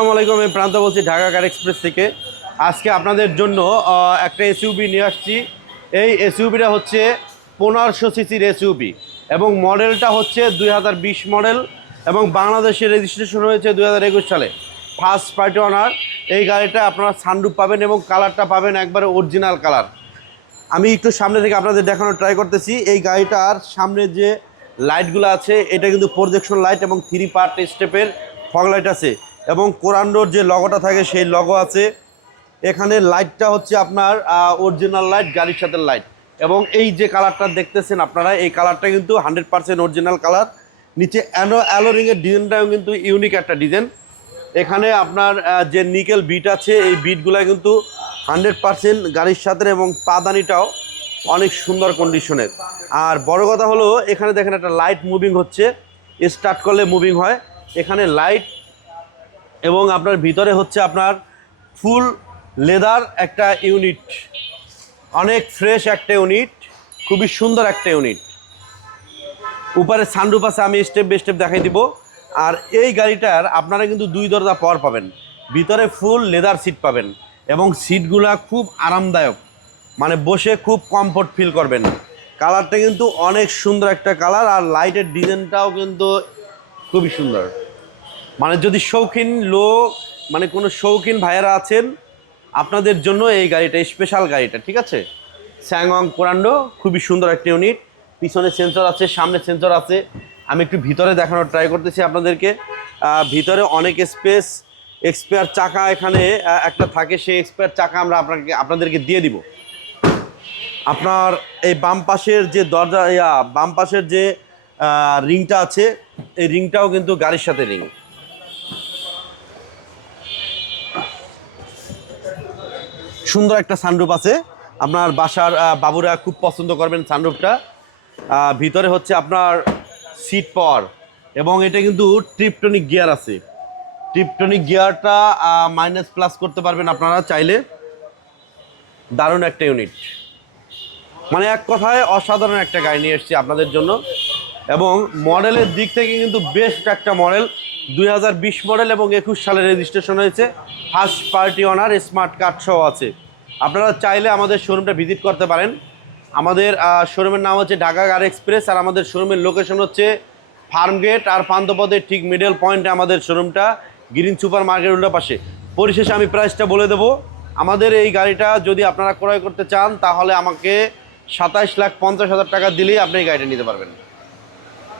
আসসালামু আলাইকুম, আমি প্রান্ত বলছি ঢাকা কার এক্সপ্রেস থেকে। আজকে আপনাদের জন্য একটা এসইউবি নিয়ে আসছি। এই এসইউবিটা হচ্ছে পনেরোশো সিসির এসইউবি এবং মডেলটা হচ্ছে দুই হাজার বিশ মডেল এবং বাংলাদেশে রেজিস্ট্রেশন হয়েছে দুই হাজার একুশ সালে। ফার্স্ট পার্টি অনার এই গাড়িটা আপনারা সানরুপ পাবেন এবং কালারটা পাবেন একবারে অরিজিনাল কালার আমি একটু সামনে থেকে আপনাদের দেখানোর ট্রাই করতেছি, এই গাড়িটার সামনে যে লাইটগুলো আছে, এটা কিন্তু প্রজেকশন লাইট এবং থ্রি পার্ট স্টেপের ফগ লাইট আছে। এবং কোরান্ডোর যে লগোটা থাকে সেই লগো আছে। এখানে লাইটটা হচ্ছে আপনার অরিজিনাল লাইট গাড়ির সাথে লাইট এবং এই যে কালারটা দেখতেছেন আপনারা, এই কালারটা কিন্তু হান্ড্রেড পারসেন্ট অরিজিনাল কালার নিচে অ্যানো অ্যালোরিংয়ের ডিজাইনটাও কিন্তু ইউনিক একটা ডিজাইন এখানে আপনার যে নিকেল বিট আছে, এই বিটগুলো কিন্তু হান্ড্রেড পার্সেন্ট গাড়ির সাথে এবং পাদানিটাও অনেক সুন্দর কন্ডিশনের আর বড় কথা হলো, এখানে দেখেন একটা লাইট মুভিং হচ্ছে। স্টার্ট করলে মুভিং হয়। এখানে লাইট এবং আপনার ভিতরে হচ্ছে আপনার ফুল লেদার একটা ইউনিট। অনেক ফ্রেশ একটা ইউনিট, খুবই সুন্দর একটা ইউনিট। উপরে সানরুফ আছে, আমি স্টেপ বাই স্টেপ দেখাই দিব। আর এই গাড়িটার আপনারা কিন্তু দুই দরজা পাওয়ার পাবেন। ভিতরে ফুল লেদার সিট পাবেন এবং সিটগুলা খুব আরামদায়ক। মানে বসে খুব কমফোর্ট ফিল করবেন। কালারটা কিন্তু অনেক সুন্দর একটা কালার আর লাইটের ডিজাইনটাও কিন্তু খুবই সুন্দর। মানে যদি শৌখিন লোক মানে কোনো শৌখিন ভাইয়েরা আছেন, আপনাদের জন্য এই গাড়িটা স্পেশাল গাড়িটা, ঠিক আছে? স্যাংং কোরান্ডো, খুবই সুন্দর একটা ইউনিট পিছনে সেন্সর আছে, সামনে সেন্সর আছে। আমি একটু ভিতরে দেখানোর ট্রাই করতেছি আপনাদেরকে। ভিতরে অনেক স্পেস এক্সপায়ার চাকা এখানে একটা থাকে, সেই এক্সপায়ার চাকা আমরা আপনাকে, আপনাদেরকে দিয়ে দিব। আপনার এই বাম পাশের যে দরজা বাম পাশের যে রিংটা আছে, এই রিংটাও কিন্তু গাড়ির সাথে রিং সুন্দর একটা সানরুফ আছে। আপনার বাসার বাবুরা খুব পছন্দ করবেন সানরুফটা ভিতরে হচ্ছে আপনার সিট পাওয়ার এবং এটা কিন্তু ট্রিপটনিক গিয়ার আছে। ট্রিপটনিক গিয়ারটা মাইনাস প্লাস করতে পারবেন আপনারা চাইলে। দারুণ একটা ইউনিট মানে এক কথায় অসাধারণ একটা গাড়ি নিয়ে এসেছি আপনাদের জন্য। এবং মডেলের দিক থেকে কিন্তু বেস্ট একটা মডেল দুই হাজার বিশ মডেল এবং একুশ সালে রেজিস্ট্রেশন হয়েছে। First party owner smart card সহ আছে। আপনারা চাইলে আমাদের শোরুমটা ভিজিট করতে পারেন। আমাদের শোরুমের নাম হচ্ছে ঢাকা গার এক্সপ্রেস আর আমাদের শোরুমের লোকেশন হচ্ছে ফার্মগেট আর পান্তপদের ঠিক মিডল পয়েন্টে আমাদের শোরুমটা গ্রিন সুপার মার্কেট উল্টা পাশে। পরিশেষে আমি প্রাইসটা বলে দেবো। আমাদের এই গাড়িটা যদি আপনারা ক্রয় করতে চান, তাহলে আমাকে সাতাইশ লাখ পঞ্চাশ হাজার টাকা দিলেই আপনি এই গাড়িটা নিতে পারবেন।